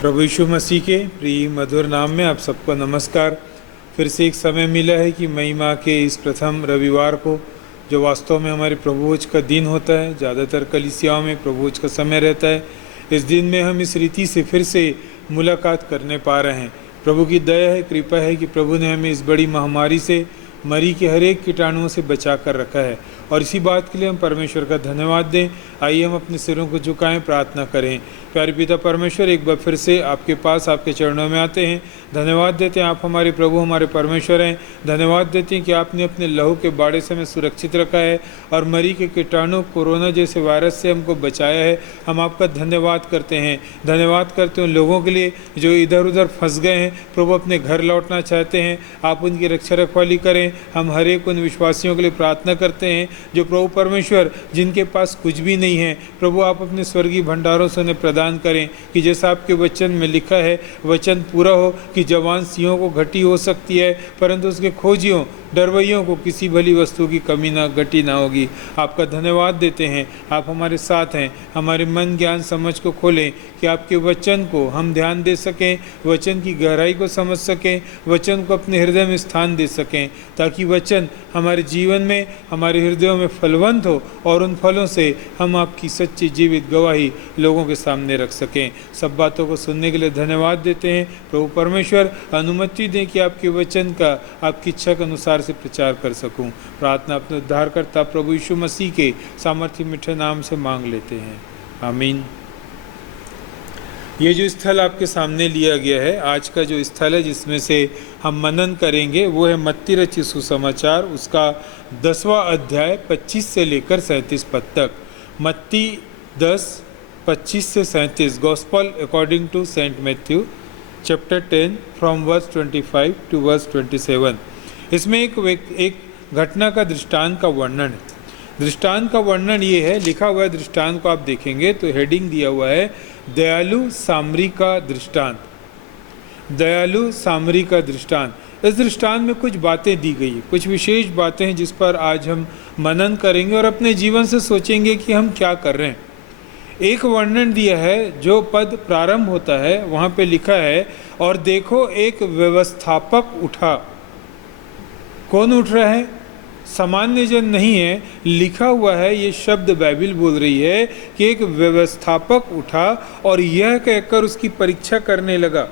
प्रभु यीशु मसीह के प्रिय मधुर नाम में आप सबको नमस्कार। फिर से एक समय मिला है कि मई माह के इस प्रथम रविवार को, जो वास्तव में हमारे प्रभुभोज का दिन होता है, ज़्यादातर कलीसियाओं में प्रभुभोज का समय रहता है, इस दिन में हम इस रीति से फिर से मुलाकात करने पा रहे हैं। प्रभु की दया है, कृपा है कि प्रभु ने हमें इस बड़ी महामारी से, मरी के हर एक कीटाणुओं से बचा कर रखा है, और इसी बात के लिए हम परमेश्वर का धन्यवाद दें। आइए हम अपने सिरों को झुकाएं, प्रार्थना करें। प्यारे पिता परमेश्वर, एक बार फिर से आपके पास, आपके चरणों में आते हैं। धन्यवाद देते हैं, आप हमारे प्रभु, हमारे परमेश्वर हैं। धन्यवाद देते हैं कि आपने अपने लहू के बाड़े से हमें सुरक्षित रखा है और मरी के कीटाणु, कोरोना जैसे वायरस से हमको बचाया है। हम आपका धन्यवाद करते हैं। धन्यवाद करते हैं उन लोगों के लिए जो इधर उधर फंस गए हैं, प्रभु अपने घर लौटना चाहते हैं, आप उनकी रक्षा रखवाली करें। हम हर एक उन विश्वासियों के लिए प्रार्थना करते हैं जो प्रभु परमेश्वर, जिनके पास कुछ भी नहीं है, प्रभु आप अपने स्वर्गीय भंडारों से उन्हें प्रदान करें कि जैसा आपके वचन में लिखा है, वचन पूरा हो कि जवान सिंहों को घटी हो सकती है, परंतु उसके खोजियों, डरवैयों को किसी भली वस्तु की कमी ना, घटी ना होगी। आपका धन्यवाद देते हैं, आप हमारे साथ हैं। हमारे मन, ज्ञान, समझ को खोलें कि आपके वचन को हम ध्यान दे सकें, वचन की गहराई को समझ सकें, वचन को अपने हृदय में स्थान दे सकें, ताकि वचन हमारे जीवन में, हमारे हृदयों में फलवंत हो और उन फलों से हम आपकी सच्ची जीवित गवाही लोगों के सामने रख सकें। सब बातों को सुनने के लिए धन्यवाद देते हैं। प्रभु परमेश्वर, अनुमति दें कि आपके वचन का आपकी इच्छा के अनुसार से प्रचार कर सकूं। प्रार्थना अपने उद्धारकर्ता प्रभु यीशु मसीह के सामर्थ्य मीठे नाम से मांग लेते हैं, आमीन। ये जो स्थल आपके सामने लिया गया है, आज का जो स्थल है जिसमें से हम मनन करेंगे, वो है मत्ती रचित सुसमाचार, उसका 10वां अध्याय 25 से लेकर 37 पद तक। मत्ती 10, 25 से 37, gospel according to Saint Matthew, chapter 10 from verse 25 to verse 27। इसमें एक घटना का दृष्टांत का वर्णन है। दृष्टांत का वर्णन ये है, लिखा हुआ है, दृष्टांत को आप देखेंगे तो हेडिंग दिया हुआ है, दयालु सामरी का दृष्टांत। दयालु सामरी का दृष्टांत। इस दृष्टांत में कुछ बातें दी गई है, कुछ विशेष बातें हैं जिस पर आज हम मनन करेंगे और अपने जीवन से सोचेंगे कि हम क्या कर रहे हैं। एक वर्णन दिया है, जो पद प्रारंभ होता है वहाँ पे लिखा है, और देखो एक व्यवस्थापक उठा। कौन उठ रहा है? सामान्य जन नहीं है। लिखा हुआ है, ये शब्द बाइबिल बोल रही है कि एक व्यवस्थापक उठा और यह कहकर उसकी परीक्षा करने लगा।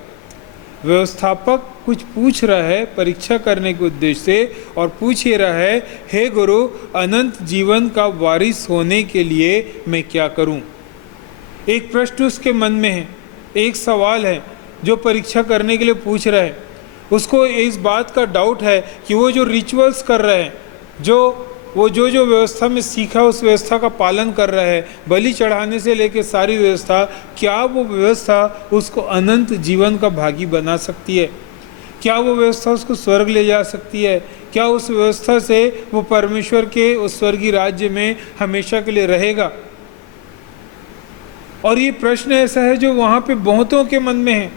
व्यवस्थापक कुछ पूछ रहा है परीक्षा करने के उद्देश्य से, और पूछ ही रहा है, हे गुरु, अनंत जीवन का वारिस होने के लिए मैं क्या करूं? एक प्रश्न उसके मन में है, एक सवाल है जो परीक्षा करने के लिए पूछ रहा है। उसको इस बात का डाउट है कि वो जो रिचुअल्स कर रहे हैं, जो व्यवस्था में सीखा, उस व्यवस्था का पालन कर रहा है, बलि चढ़ाने से लेकर सारी व्यवस्था, क्या वो व्यवस्था उसको अनंत जीवन का भागी बना सकती है? क्या वो व्यवस्था उसको स्वर्ग ले जा सकती है? क्या उस व्यवस्था से वो परमेश्वर के उस स्वर्गीय राज्य में हमेशा के लिए रहेगा? और ये प्रश्न ऐसा है जो वहाँ पे बहुतों के मन में है,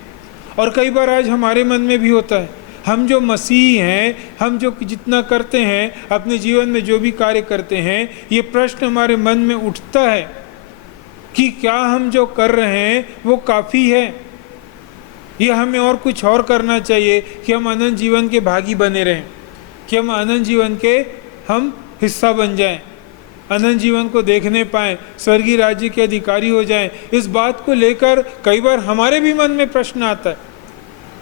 और कई बार आज हमारे मन में भी होता है। हम जो मसीह हैं, हम जो जितना करते हैं अपने जीवन में, जो भी कार्य करते हैं, ये प्रश्न हमारे मन में उठता है कि क्या हम जो कर रहे हैं वो काफ़ी है, या हमें और कुछ और करना चाहिए कि हम अनंत जीवन के भागी बने रहें, कि हम अनंत जीवन के हम हिस्सा बन जाएं, अनंत जीवन को देखने पाएं, स्वर्गीय राज्य के अधिकारी हो जाएं। इस बात को लेकर कई बार हमारे भी मन में प्रश्न आता है,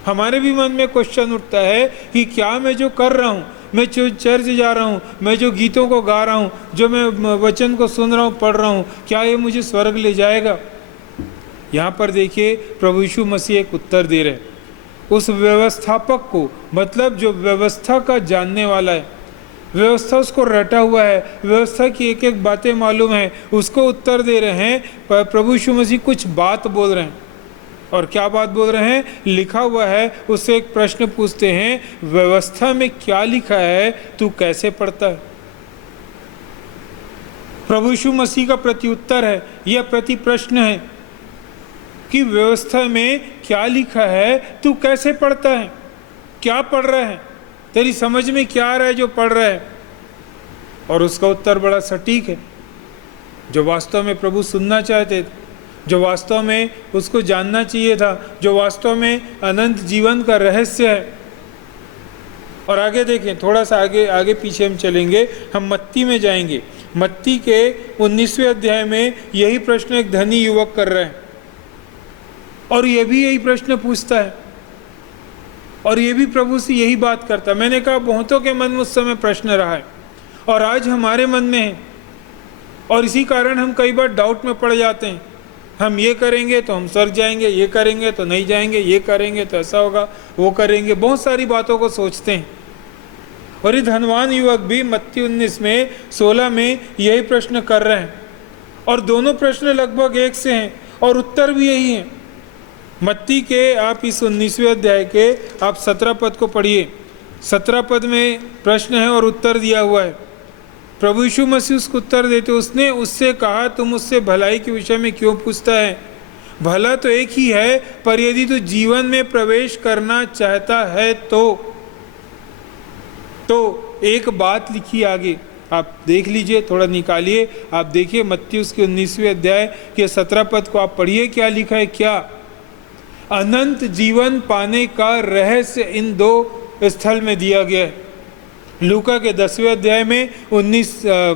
हमारे भी मन में क्वेश्चन उठता है कि क्या मैं जो कर रहा हूँ, मैं जो चर्च जा रहा हूँ, मैं जो गीतों को गा रहा हूँ, जो मैं वचन को सुन रहा हूँ, पढ़ रहा हूँ, क्या ये मुझे स्वर्ग ले जाएगा? यहाँ पर देखिए, प्रभु यीशु मसीह एक उत्तर दे रहे हैं उस व्यवस्थापक को, मतलब जो व्यवस्था का जानने वाला है, व्यवस्था उसको रटा हुआ है, व्यवस्था की एक एक बातें मालूम है, उसको उत्तर दे रहे हैं। प्रभु यीशु मसीह कुछ बात बोल रहे हैं, और क्या बात बोल रहे हैं? लिखा हुआ है, उससे एक प्रश्न पूछते हैं, व्यवस्था में क्या लिखा है, तू कैसे पढ़ता है? प्रभु यीशु मसीह का प्रत्युत्तर है, यह प्रति प्रश्न है कि व्यवस्था में क्या लिखा है, तू कैसे पढ़ता है? क्या पढ़ रहा है? तेरी समझ में क्या आ रहा है जो पढ़ रहा है? और उसका उत्तर बड़ा सटीक है, जो वास्तव में प्रभु सुनना चाहते थे। जो वास्तव में उसको जानना चाहिए था, जो वास्तव में अनंत जीवन का रहस्य है। और आगे देखें, थोड़ा सा आगे आगे पीछे हम चलेंगे, हम मत्ती में जाएंगे। मत्ती के 19वें अध्याय में यही प्रश्न एक धनी युवक कर रहे हैं, और ये भी यही प्रश्न पूछता है, और ये भी प्रभु से यही बात करता है। मैंने कहा बहुतों के मन में उस समय प्रश्न रहा है, और आज हमारे मन में है, और इसी कारण हम कई बार डाउट में पड़ जाते हैं। हम ये करेंगे तो हम स्वर्ग जाएंगे, ये करेंगे तो नहीं जाएंगे, ये करेंगे तो ऐसा होगा, वो करेंगे, बहुत सारी बातों को सोचते हैं। और ये धनवान युवक भी मत्ती 19 में 16 में यही प्रश्न कर रहे हैं, और दोनों प्रश्न लगभग एक से हैं, और उत्तर भी यही है। मत्ती के आप इस 19वें अध्याय के आप 17 पद को पढ़िए। 17 पद में प्रश्न है और उत्तर दिया हुआ है। प्रभु यीशु मसीह उसको उत्तर देते, उसने उससे कहा, तुम उससे भलाई के विषय में क्यों पूछता है? भला तो एक ही है, पर यदि तू जीवन में प्रवेश करना चाहता है तो एक बात लिखी आगे, आप देख लीजिए, थोड़ा निकालिए, आप देखिए मत्ती उसके 19वें अध्याय के 17 पद को आप पढ़िए, क्या लिखा है। क्या? अनंत जीवन पाने का रहस्य इन दो स्थल में दिया गया है। लूका के 10वें अध्याय में,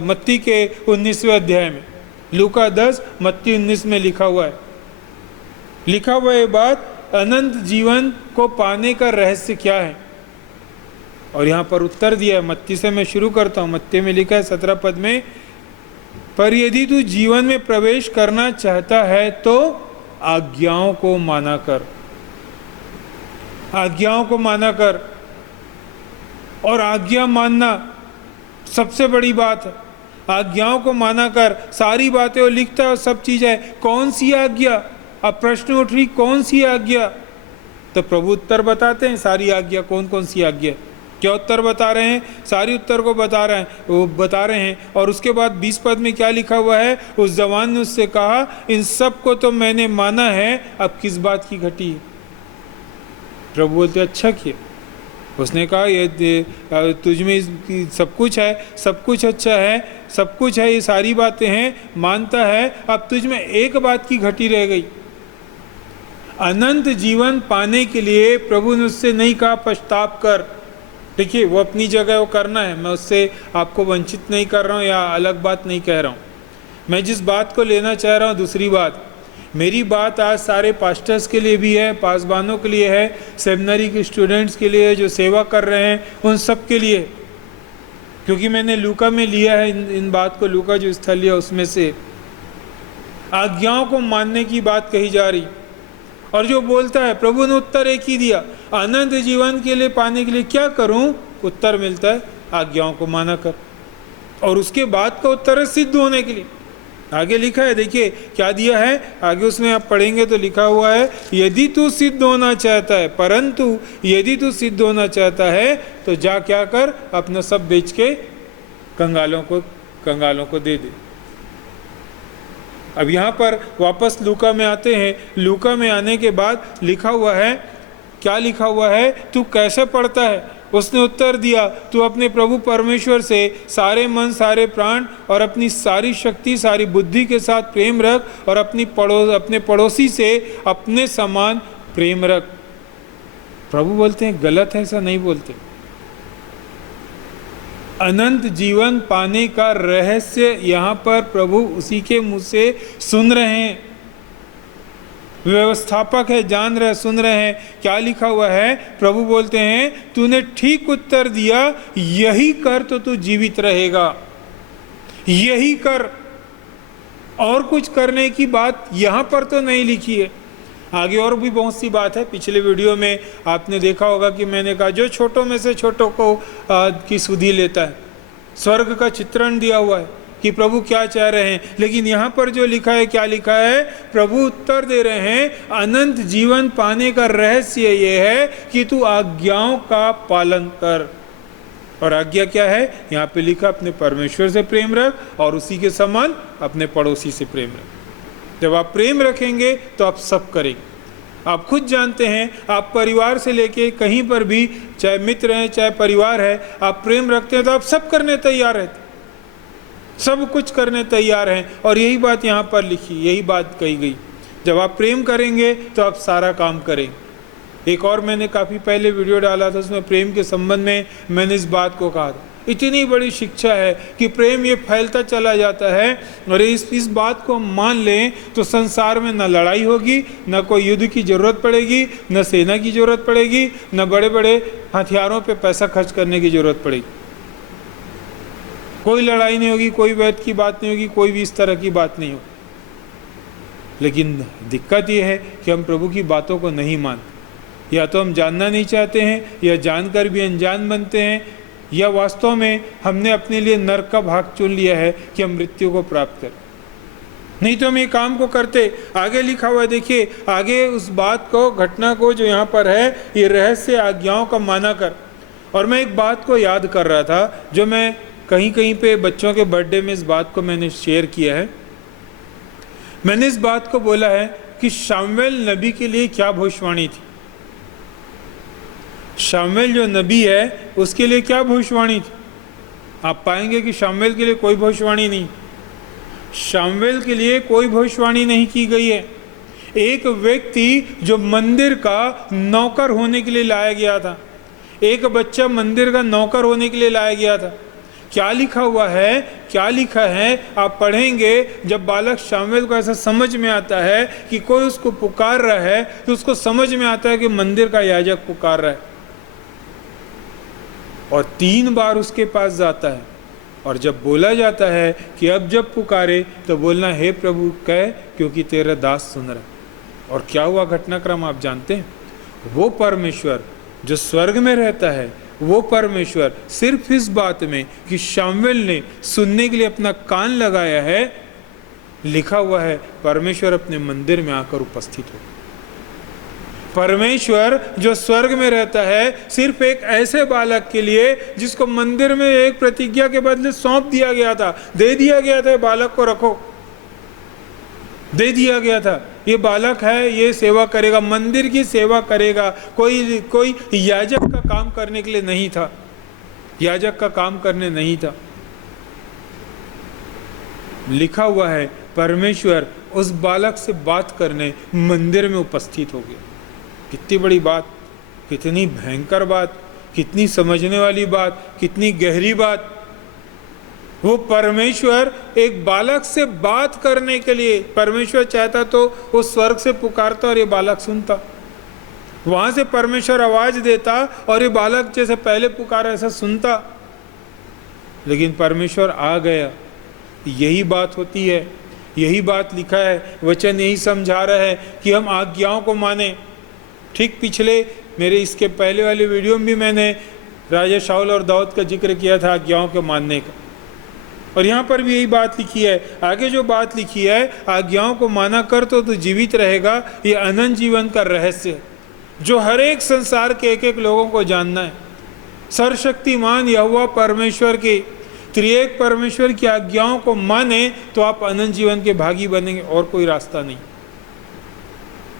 मत्ती के 19वें अध्याय में, लूका 10 मत्ती 19 में लिखा हुआ है। लिखा हुआ है बात, अनंत जीवन को पाने का रहस्य क्या है, और यहाँ पर उत्तर दिया है। मत्ती से मैं शुरू करता हूँ। मत्ती में लिखा है 17 पद में, पर यदि तू जीवन में प्रवेश करना चाहता है तो आज्ञाओं को माना कर, आज्ञाओं को माना कर। और आज्ञा मानना सबसे बड़ी बात है। आज्ञाओं को माना कर, सारी बातें वो लिखता है, सब चीज़ है। कौन सी आज्ञा? अब प्रश्न उठ रही, कौन सी आज्ञा? तो प्रभु उत्तर बताते हैं, सारी आज्ञा कौन कौन सी आज्ञा। क्या उत्तर बता रहे हैं? सारी उत्तर को बता रहे हैं, वो बता रहे हैं। और उसके बाद 20 पद में क्या लिखा हुआ है? उस जवान ने उससे कहा, इन सब को तो मैंने माना है, अब किस बात की घटी है? प्रभु बोलते, अच्छा किया। उसने कहा, ये तुझ में सब कुछ है, सब कुछ अच्छा है, सब कुछ है, ये सारी बातें हैं, मानता है, अब तुझ में एक बात की घटी रह गई। अनंत जीवन पाने के लिए प्रभु ने उससे नहीं कहा पश्चाताप कर। देखिए, वो अपनी जगह वो करना है, मैं उससे आपको वंचित नहीं कर रहा हूँ या अलग बात नहीं कह रहा हूँ। मैं जिस बात को लेना चाह रहा हूँ, दूसरी बात, मेरी बात आज सारे पास्टर्स के लिए भी है, पासबानों के लिए है, सेमिनरी के स्टूडेंट्स के लिए, जो सेवा कर रहे हैं, उन सब के लिए। क्योंकि मैंने लूका में लिया है इन बात को, लूका जो स्थल लिया उसमें से आज्ञाओं को मानने की बात कही जा रही। और जो बोलता है, प्रभु ने उत्तर एक ही दिया, अनंत जीवन के लिए पाने के लिए क्या करूं? उत्तर मिलता है, आज्ञाओं को माना कर। और उसके बाद का उत्तर है सिद्ध होने के लिए। आगे लिखा है, देखिए क्या दिया है आगे, उसमें आप पढ़ेंगे तो लिखा हुआ है, यदि तू सिद्ध होना चाहता है, परंतु यदि तू सिद्ध होना चाहता है तो जा क्या कर, अपना सब बेच के कंगालों को दे दे। अब यहाँ पर वापस लूका में आते हैं। लूका में आने के बाद लिखा हुआ है, क्या लिखा हुआ है? तू कैसे पढ़ता है? उसने उत्तर दिया, तू अपने प्रभु परमेश्वर से सारे मन, सारे प्राण और अपनी सारी शक्ति, सारी बुद्धि के साथ प्रेम रख, और अपने पड़ोसी से अपने समान प्रेम रख। प्रभु बोलते हैं गलत है, ऐसा नहीं बोलते। अनंत जीवन पाने का रहस्य यहाँ पर प्रभु उसी के मुंह से सुन रहे हैं। व्यवस्थापक है, जान रहे, सुन रहे हैं। क्या लिखा हुआ है? प्रभु बोलते हैं, तूने ठीक उत्तर दिया, यही कर तो तू जीवित रहेगा, यही कर। और कुछ करने की बात यहाँ पर तो नहीं लिखी है। आगे और भी बहुत सी बात है। पिछले वीडियो में आपने देखा होगा कि मैंने कहा, जो छोटों में से छोटों को की सुधि लेता है। स्वर्ग का चित्रण दिया हुआ है कि प्रभु क्या चाह रहे हैं। लेकिन यहाँ पर जो लिखा है, क्या लिखा है? प्रभु उत्तर दे रहे हैं, अनंत जीवन पाने का रहस्य ये है कि तू आज्ञाओं का पालन कर। और आज्ञा क्या है? यहाँ पे लिखा, अपने परमेश्वर से प्रेम रख और उसी के समान अपने पड़ोसी से प्रेम रख। जब आप प्रेम रखेंगे तो आप सब करेंगे। आप खुद जानते हैं, आप परिवार से लेके कहीं पर भी, चाहे मित्र हैं चाहे परिवार है, आप प्रेम रखते हैं तो आप सब करने तैयार रहते, सब कुछ करने तैयार हैं। और यही बात यहाँ पर लिखी, यही बात कही गई। जब आप प्रेम करेंगे तो आप सारा काम करेंगे। एक और मैंने काफ़ी पहले वीडियो डाला था, उसमें प्रेम के संबंध में मैंने इस बात को कहा था। इतनी बड़ी शिक्षा है कि प्रेम ये फैलता चला जाता है, और इस बात को हम मान लें तो संसार में न लड़ाई होगी, न कोई युद्ध की ज़रूरत पड़ेगी, न सेना की ज़रूरत पड़ेगी, न बड़े बड़े हथियारों पे पैसा खर्च करने की ज़रूरत पड़ेगी। कोई लड़ाई नहीं होगी, कोई वैध की बात नहीं होगी, कोई भी इस तरह की बात नहीं होगी। लेकिन दिक्कत ये है कि हम प्रभु की बातों को नहीं मानते। या तो हम जानना नहीं चाहते हैं, या जानकर भी अनजान बनते हैं, या वास्तव में हमने अपने लिए नरक का भाग चुन लिया है कि हम मृत्यु को प्राप्त करें। नहीं तो हम ये काम को करते। आगे लिखा हुआ है, देखिए आगे उस बात को, घटना को जो यहाँ पर है, ये रहस्य आज्ञाओं का माना कर। और मैं एक बात को याद कर रहा था, जो मैं कहीं कहीं पे बच्चों के बर्थडे में इस बात को मैंने शेयर किया है। मैंने इस बात को बोला है कि शामुएल नबी के लिए क्या भविष्यवाणी थी। शामुएल जो नबी है उसके लिए क्या भविष्यवाणी थी। आप पाएंगे कि शामुएल के लिए कोई भविष्यवाणी नहीं, शामुएल के लिए कोई भविष्यवाणी नहीं की गई है। एक व्यक्ति जो मंदिर का नौकर होने के लिए लाया गया था, एक बच्चा मंदिर का नौकर होने के लिए लाया गया था। क्या लिखा हुआ है, क्या लिखा है, आप पढ़ेंगे। जब बालक शामुएल को ऐसा समझ में आता है कि कोई उसको पुकार रहा है, तो उसको समझ में आता है कि मंदिर का याजक पुकार रहा है, और 3 बार उसके पास जाता है। और जब बोला जाता है कि अब जब पुकारे तो बोलना, हे प्रभु कह, क्योंकि तेरा दास सुन रहा है। और क्या हुआ घटनाक्रम आप जानते हैं। वो परमेश्वर जो स्वर्ग में रहता है, वो परमेश्वर सिर्फ इस बात में कि शामुएल ने सुनने के लिए अपना कान लगाया है, लिखा हुआ है परमेश्वर अपने मंदिर में आकर उपस्थित हो। परमेश्वर जो स्वर्ग में रहता है सिर्फ एक ऐसे बालक के लिए जिसको मंदिर में एक प्रतिज्ञा के बदले सौंप दिया गया था, दे दिया गया था, बालक को रखो, दे दिया गया था। ये बालक है, ये सेवा करेगा, मंदिर की सेवा करेगा। कोई याजक का काम करने के लिए नहीं था, याजक का काम करने नहीं था। लिखा हुआ है परमेश्वर उस बालक से बात करने मंदिर में उपस्थित हो गया। कितनी बड़ी बात, कितनी भयंकर बात, कितनी समझने वाली बात, कितनी गहरी बात। वो परमेश्वर एक बालक से बात करने के लिए, परमेश्वर चाहता तो वो स्वर्ग से पुकारता और ये बालक सुनता, वहां से परमेश्वर आवाज देता और ये बालक जैसे पहले पुकारा ऐसा सुनता। लेकिन परमेश्वर आ गया। यही बात होती है, यही बात लिखा है, वचन यही समझा रहा है कि हम आज्ञाओं को माने। ठीक पिछले मेरे इसके पहले वाले वीडियो में भी मैंने राजा शाऊल और दाऊद का जिक्र किया था आज्ञाओं के मानने का, और यहाँ पर भी यही बात लिखी है। आगे जो बात लिखी है, आज्ञाओं को माना कर तो जीवित रहेगा। ये अनंत जीवन का रहस्य है जो हर एक संसार के एक एक लोगों को जानना है। सर्वशक्तिमान यहोवा परमेश्वर के, त्रिएक परमेश्वर की आज्ञाओं को माने तो आप अनंत जीवन के भागी बनेंगे, और कोई रास्ता नहीं।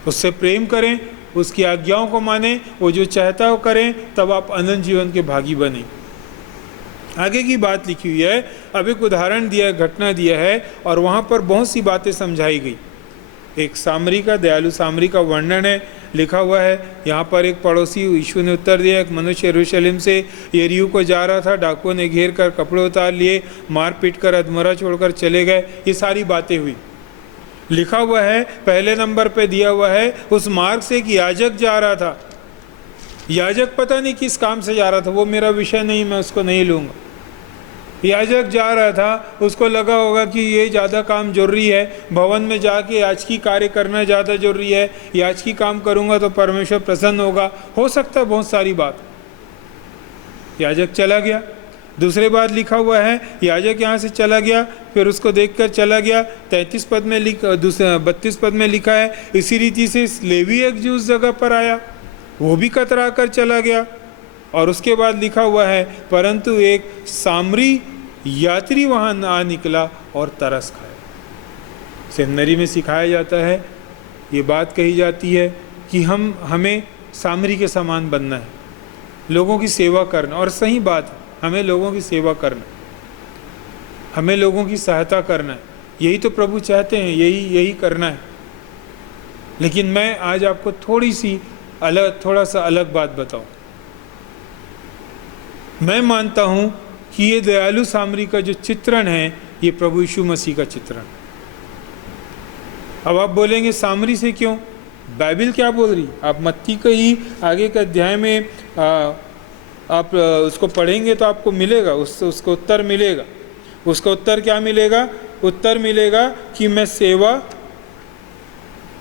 उससे प्रेम करें, उसकी आज्ञाओं को माने, वो जो चाहता है वो करें, तब आप अनंत जीवन के भागी बने। आगे की बात लिखी हुई है। अब एक उदाहरण दिया है, घटना दिया है, और वहाँ पर बहुत सी बातें समझाई गई। एक सामरी का, दयालु सामरी का वर्णन है, लिखा हुआ है यहाँ पर। एक पड़ोसी यीशु ने उत्तर दिया, एक मनुष्य यरूशलेम से यरीहो को जा रहा था, डाकुओं ने घेर कर कपड़े उतार लिए, मार पीट कर अधमरा छोड़कर चले गए। ये सारी बातें हुई। लिखा हुआ है पहले नंबर पे दिया हुआ है, उस मार्ग से एक याजक जा रहा था। याजक पता नहीं किस काम से जा रहा था, वो मेरा विषय नहीं, मैं उसको नहीं लूँगा। याजक जा रहा था, उसको लगा होगा कि ये ज़्यादा काम जरूरी है, भवन में जाके याजकी कार्य करना ज़्यादा जरूरी है, याजकी काम करूँगा तो परमेश्वर प्रसन्न होगा, हो सकता है बहुत सारी बात। याजक चला गया। दूसरे बात लिखा हुआ है, याजक यहाँ से चला गया, फिर उसको देखकर चला गया। 32 पद में 32 पद में लिखा है, इसी रीति से लेवी एक जो उस जगह पर आया, वो भी कतरा कर चला गया। और उसके बाद लिखा हुआ है, परंतु एक सामरी यात्री वहाँ आ निकला और तरस खाया। सेमिनरी में सिखाया जाता है, ये बात कही जाती है कि हमें सामरी के समान बनना है, लोगों की सेवा करना। और सही बात है, हमें लोगों की सेवा करना, हमें लोगों की सहायता करना है। यही तो प्रभु चाहते हैं, यही करना है। लेकिन मैं आज आपको थोड़ा सा अलग बात बताऊं। मैं मानता हूं कि ये दयालु सामरी का जो चित्रण है ये प्रभु यीशु मसीह का चित्रण। अब आप बोलेंगे सामरी से क्यों, बाइबल क्या बोल रही? आप मत्ती के ही आगे के अध्याय में आप उसको पढ़ेंगे तो आपको मिलेगा, उसको उत्तर मिलेगा। उसका उत्तर क्या मिलेगा? उत्तर मिलेगा कि मैं सेवा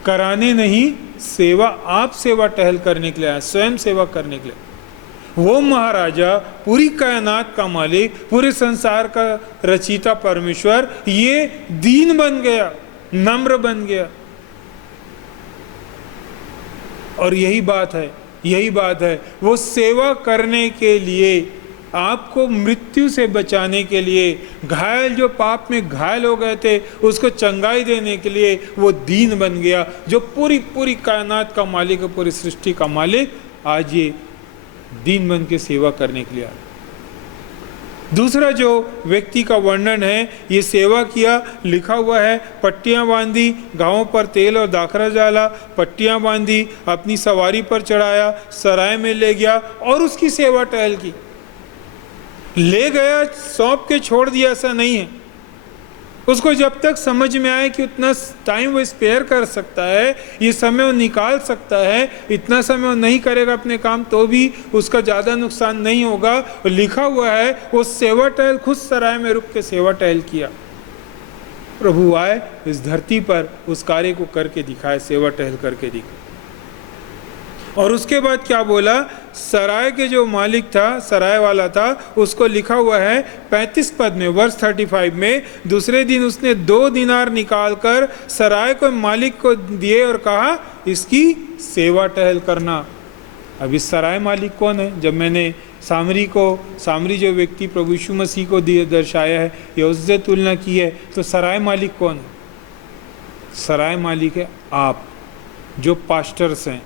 कराने नहीं, आप सेवा टहल करने के लिए आया, स्वयं सेवा करने के लिए। वो महाराजा, पूरी कायनात का मालिक, पूरे संसार का रचयिता परमेश्वर, ये दीन बन गया, नम्र बन गया। और यही बात है, वो सेवा करने के लिए, आपको मृत्यु से बचाने के लिए, घायल जो पाप में घायल हो गए थे उसको चंगाई देने के लिए वो दीन बन गया। जो पूरी कायनात का मालिक है, पूरी सृष्टि का मालिक, आज ये दीन बन के सेवा करने के लिए आया। दूसरा जो व्यक्ति का वर्णन है, ये सेवा किया, लिखा हुआ है, पट्टियां बांधी, गांवों पर तेल और दाखरा डाला, पट्टियां बांधी, अपनी सवारी पर चढ़ाया, सराय में ले गया और उसकी सेवा टहल की। ले गया, सौंप के छोड़ दिया, ऐसा नहीं है। उसको जब तक समझ में आए कि उतना टाइम वो स्पेयर कर सकता है, ये समय वो निकाल सकता है, इतना समय वो नहीं करेगा अपने काम तो भी उसका ज़्यादा नुकसान नहीं होगा। लिखा हुआ है वो सेवा टहल, खुद सराय में रुक के सेवा टहल किया। प्रभु आए इस धरती पर, उस कार्य को करके दिखाए, सेवा टहल करके दिखाए। और उसके बाद क्या बोला? सराय के जो मालिक था, सराय वाला था, उसको लिखा हुआ है 35 पद में, वर्ष 35 में, दूसरे दिन उसने 2 दिनार निकाल कर सराय को मालिक को दिए और कहा इसकी सेवा टहल करना। अब इस सराय मालिक कौन है? जब मैंने सामरी जो व्यक्ति प्रभु यीशु मसीह को दर्शाया है या उससे तुलना की है, तो सराय मालिक कौन है? सराय मालिक है आप, जो पास्टर्स हैं।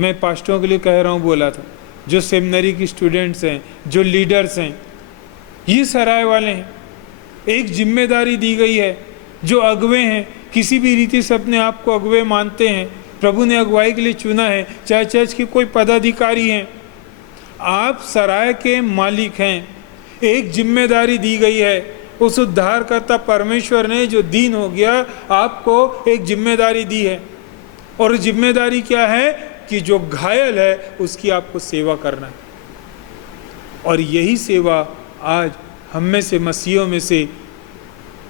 मैं पास्टरों के लिए कह रहा हूँ, बोला था, जो सेमिनरी की स्टूडेंट्स हैं, जो लीडर्स हैं, ये सराय वाले हैं। एक जिम्मेदारी दी गई है। जो अगुवे हैं, किसी भी रीति से अपने आप को अगुवे मानते हैं, प्रभु ने अगुवाई के लिए चुना है, चाहे चर्च के कोई पदाधिकारी हैं, आप सराय के मालिक हैं। एक जिम्मेदारी दी गई है। उस उद्धारकर्ता परमेश्वर ने जो दीन हो गया, आपको एक जिम्मेदारी दी है। और जिम्मेदारी क्या है? कि जो घायल है उसकी आपको सेवा करना है। और यही सेवा आज हम में से, मसीहों में से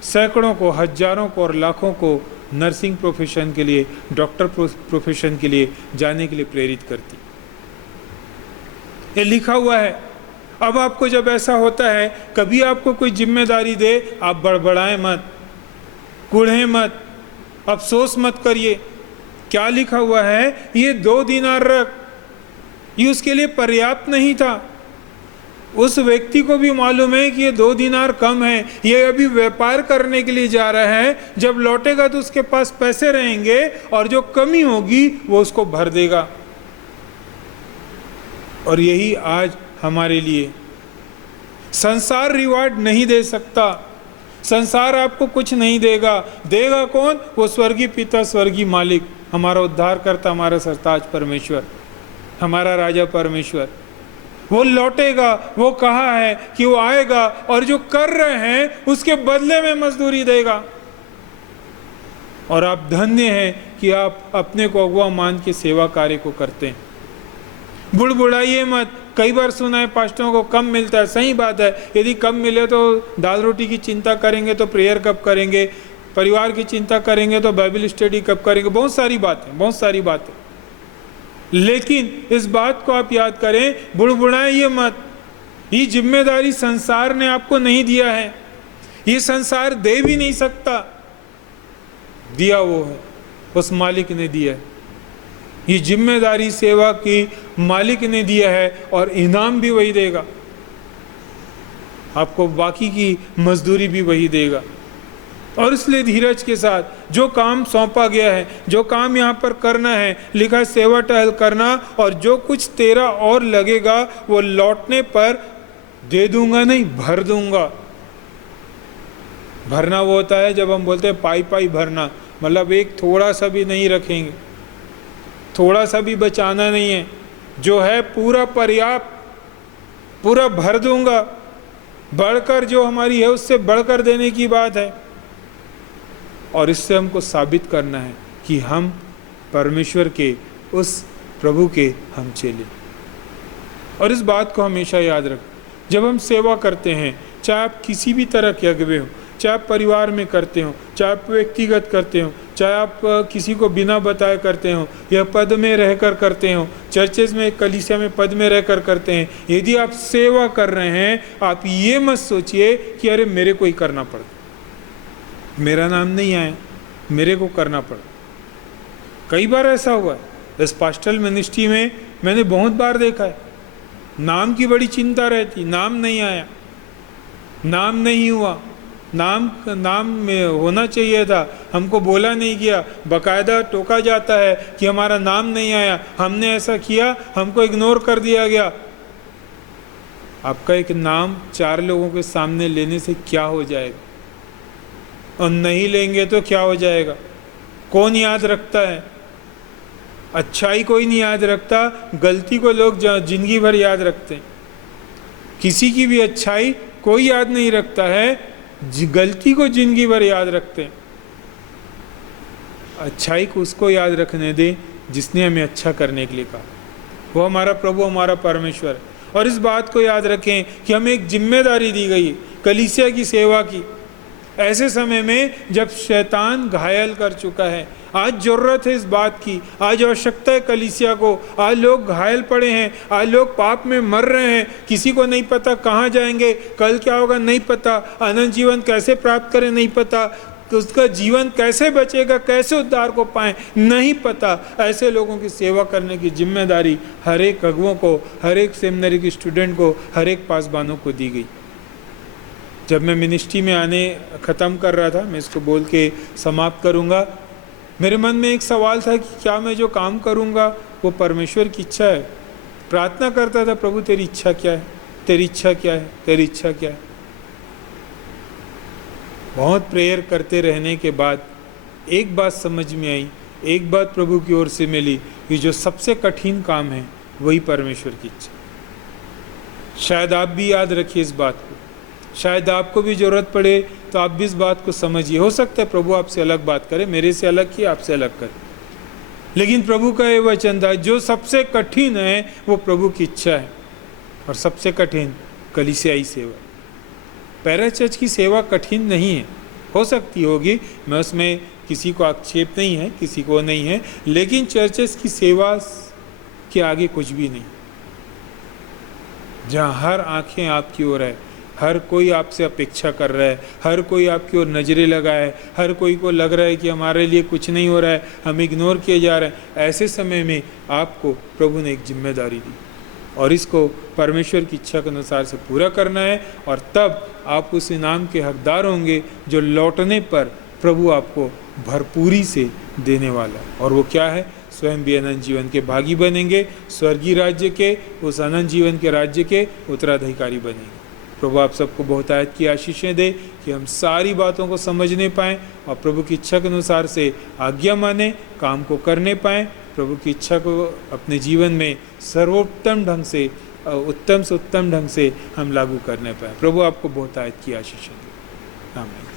सैकड़ों को, हजारों को और लाखों को नर्सिंग प्रोफेशन के लिए, डॉक्टर प्रोफेशन के लिए जाने के लिए प्रेरित करती। ये लिखा हुआ है। अब आपको जब ऐसा होता है, कभी आपको कोई जिम्मेदारी दे, आप बड़बड़ाएं मत, कूढ़ें मत, अफसोस मत करिए। क्या लिखा हुआ है? ये 2 दिनार रख। ये उसके लिए पर्याप्त नहीं था। उस व्यक्ति को भी मालूम है कि ये 2 दिनार कम है, ये अभी व्यापार करने के लिए जा रहा है, जब लौटेगा तो उसके पास पैसे रहेंगे और जो कमी होगी वो उसको भर देगा। और यही आज हमारे लिए, संसार रिवार्ड नहीं दे सकता, संसार आपको कुछ नहीं देगा। देगा कौन? वो स्वर्गीय पिता, स्वर्गीय मालिक, हमारा उद्धार करता, हमारा सरताज परमेश्वर, हमारा राजा परमेश्वर। वो लौटेगा, वो कहा है कि वो आएगा और जो कर रहे हैं उसके बदले में मजदूरी देगा। और आप धन्य हैं कि आप अपने को अगुआ मान के सेवा कार्य को करते हैं। बुड़बुड़ाइए मत। कई बार सुना है पास्टरों को कम मिलता है। सही बात है, यदि कम मिले तो दाल रोटी की चिंता करेंगे तो प्रेयर कब करेंगे, परिवार की चिंता करेंगे तो बाइबल स्टडी कब करेंगे, बहुत सारी बातें। लेकिन इस बात को आप याद करें, बुड़बुड़ाइए मत। ये जिम्मेदारी संसार ने आपको नहीं दिया है, ये संसार दे भी नहीं सकता। दिया वो है, उस मालिक ने दिया है। ये जिम्मेदारी सेवा की मालिक ने दिया है और इनाम भी वही देगा, आपको बाकी की मजदूरी भी वही देगा। और इसलिए धीरज के साथ जो काम सौंपा गया है, जो काम यहाँ पर करना है, लिखा है सेवा टहल करना, और जो कुछ तेरा और लगेगा वो लौटने पर दे दूंगा नहीं, भर दूंगा। भरना वो होता है जब हम बोलते हैं पाई पाई भरना, मतलब एक थोड़ा सा भी नहीं रखेंगे, थोड़ा सा भी बचाना नहीं है, जो है पूरा पर्याप्त, पूरा भर दूंगा, बढ़कर जो हमारी है उससे बढ़कर देने की बात है। और इससे हमको साबित करना है कि हम परमेश्वर के, उस प्रभु के हम चेले। और इस बात को हमेशा याद रख, जब हम सेवा करते हैं, चाहे आप किसी भी तरह के अगुवे हो, चाहे आप परिवार में करते हो, चाहे आप व्यक्तिगत करते हो, चाहे आप किसी को बिना बताए करते हो या पद में रहकर करते हो, चर्चेज में, कलीसिया में पद में रहकर करते हैं, यदि आप सेवा कर रहे हैं, आप ये मत सोचिए कि अरे मेरे को ही करना पड़ा, मेरा नाम नहीं आया, मेरे को करना पड़ा। कई बार ऐसा हुआ है इस पास्टरल मिनिस्ट्री में, मैंने बहुत बार देखा है, नाम की बड़ी चिंता रहती, नाम नहीं आया, नाम नहीं हुआ, नाम में होना चाहिए था, हमको बोला नहीं गया, बकायदा टोका जाता है कि हमारा नाम नहीं आया, हमने ऐसा किया, हमको इग्नोर कर दिया गया। आपका एक नाम 4 लोगों के सामने लेने से क्या हो जाएगा, और नहीं लेंगे तो क्या हो जाएगा? कौन याद रखता है? अच्छाई कोई नहीं याद रखता, गलती को लोग जिंदगी भर याद रखते हैं। किसी की भी अच्छाई कोई याद नहीं रखता है, गलती को जिंदगी भर याद रखते हैं। अच्छाई को उसको याद रखने दे जिसने हमें अच्छा करने के लिए कहा, वो हमारा प्रभु, हमारा परमेश्वर है। और इस बात को याद रखें कि हमें एक जिम्मेदारी दी गई है कलीसिया की सेवा की, ऐसे समय में जब शैतान घायल कर चुका है। आज जरूरत है इस बात की, आज आवश्यकता है कलीसिया को। आज लोग घायल पड़े हैं, आज लोग पाप में मर रहे हैं, किसी को नहीं पता कहाँ जाएंगे, कल क्या होगा नहीं पता, अनंत जीवन कैसे प्राप्त करें नहीं पता, उसका जीवन कैसे बचेगा, कैसे उद्धार को पाएं नहीं पता। ऐसे लोगों की सेवा करने की जिम्मेदारी हर एक अगुओं को, हर एक सेमिनरी के स्टूडेंट को, हर एक पासबानों को दी गई। जब मैं मिनिस्ट्री में आने ख़त्म कर रहा था, मैं इसको बोल के समाप्त करूँगा, मेरे मन में एक सवाल था कि क्या मैं जो काम करूँगा वो परमेश्वर की इच्छा है? प्रार्थना करता था, प्रभु तेरी इच्छा क्या है, तेरी इच्छा क्या है, तेरी इच्छा क्या है। बहुत प्रेयर करते रहने के बाद एक बात समझ में आई, एक बात प्रभु की ओर से मिली कि जो सबसे कठिन काम है वही परमेश्वर की इच्छा। शायद आप भी याद रखिए इस बात को, शायद आपको भी ज़रूरत पड़े तो आप भी इस बात को समझिए। हो सकता है प्रभु आपसे अलग बात करे, मेरे से अलग की, आपसे अलग करे, लेकिन प्रभु का ये वचन था जो सबसे कठिन है वो प्रभु की इच्छा है। और सबसे कठिन कलीसियाई सेवा। पैराचर्च की सेवा कठिन नहीं है, हो सकती होगी, मैं उसमें किसी को आक्षेप नहीं है, किसी को नहीं है, लेकिन चर्चेस की सेवा के आगे कुछ भी नहीं, जहाँ हर आंखें आपकी ओर है, हर कोई आपसे अपेक्षा कर रहा है, हर कोई आपकी ओर नज़रें लगाए, हर कोई को लग रहा है कि हमारे लिए कुछ नहीं हो रहा है, हम इग्नोर किए जा रहे हैं। ऐसे समय में आपको प्रभु ने एक जिम्मेदारी दी और इसको परमेश्वर की इच्छा के अनुसार से पूरा करना है, और तब आप उस इनाम के हकदार होंगे जो लौटने पर प्रभु आपको भरपूरी से देने वाला है। और वो क्या है? स्वयं भी अनंत जीवन के भागी बनेंगे, स्वर्गीय राज्य के, उस अनंत जीवन के राज्य के उत्तराधिकारी बनेंगे। प्रभु आप सबको बहुत आयत की आशीषें दे कि हम सारी बातों को समझने पाएँ और प्रभु की इच्छा के अनुसार से आज्ञा माने, काम को करने पाएँ, प्रभु की इच्छा को अपने जीवन में सर्वोत्तम ढंग से, उत्तम से उत्तम ढंग से हम लागू करने पाएँ। प्रभु आपको बहुत आयत की आशीषें दे। आमीन।